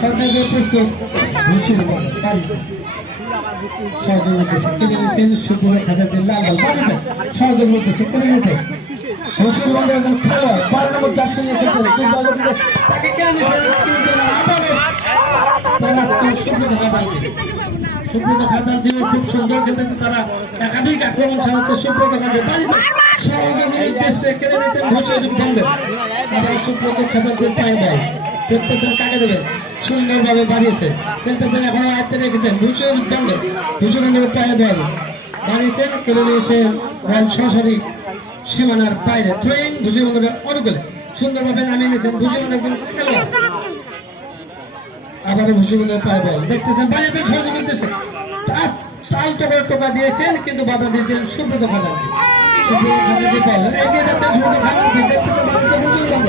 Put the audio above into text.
সরকারের প্রস্তুত ঘুষির বাড়ি সহযোগ উদ্দেশ্যে কেড়ে নিচ্ছেন সুপুরে খাজাতে লাল বল বাড়িতে সহযোগ উদ্দেশ্যে কেড়ে নিতে ঘুষির বন্ধে একজন খেলোয়াড় 12 নম্বর জার্সি নিয়ে খেলছেন তাকে কেড়ে নিতে সুব্রত খাজাঞ্চি খুব সুন্দর খেলতেছে তারা একাধিক আক্রমণ চালাচ্ছে সুব্রত খাজাঞ্চি বাড়িতে সহযোগের উদ্দেশ্যে কেড়ে নিচ্ছেন ঘুষির বন্ধে আবার সুব্রত খাজাঞ্চির পায়ে বল দেখতেছেন কাকে দেবেন সুন্দরভাবে বাড়িয়েছে খেলতেছেন এখনো আয়ত্তে রেখেছেন ভূষণ বন্ধে ভূষণ পায়ে বল বাড়িয়েছেন কেড়ে নিয়েছেন বল সরাসরি সীমানার বাইরে থ্রোয়িং ভূষণ বন্ধের অনুকূলে সুন্দরভাবে নামিয়ে নিয়েছেন ভূষণ একজন খেলোয়াড় আবারও ভূষণ বন্ধের পায়ে বল দেখতেছেন বাইরে সহযোগী উদ্দেশ্যে টোকা দিয়েছেন কিন্তু বাধা দিয়েছেন সুব্রত খাজাঞ্চি সুব্রত খাজাঞ্চি বল এগিয়ে যাচ্ছেন সুব্রত খাজাঞ্চি দেখতেছেন ভূষণ বন্ধ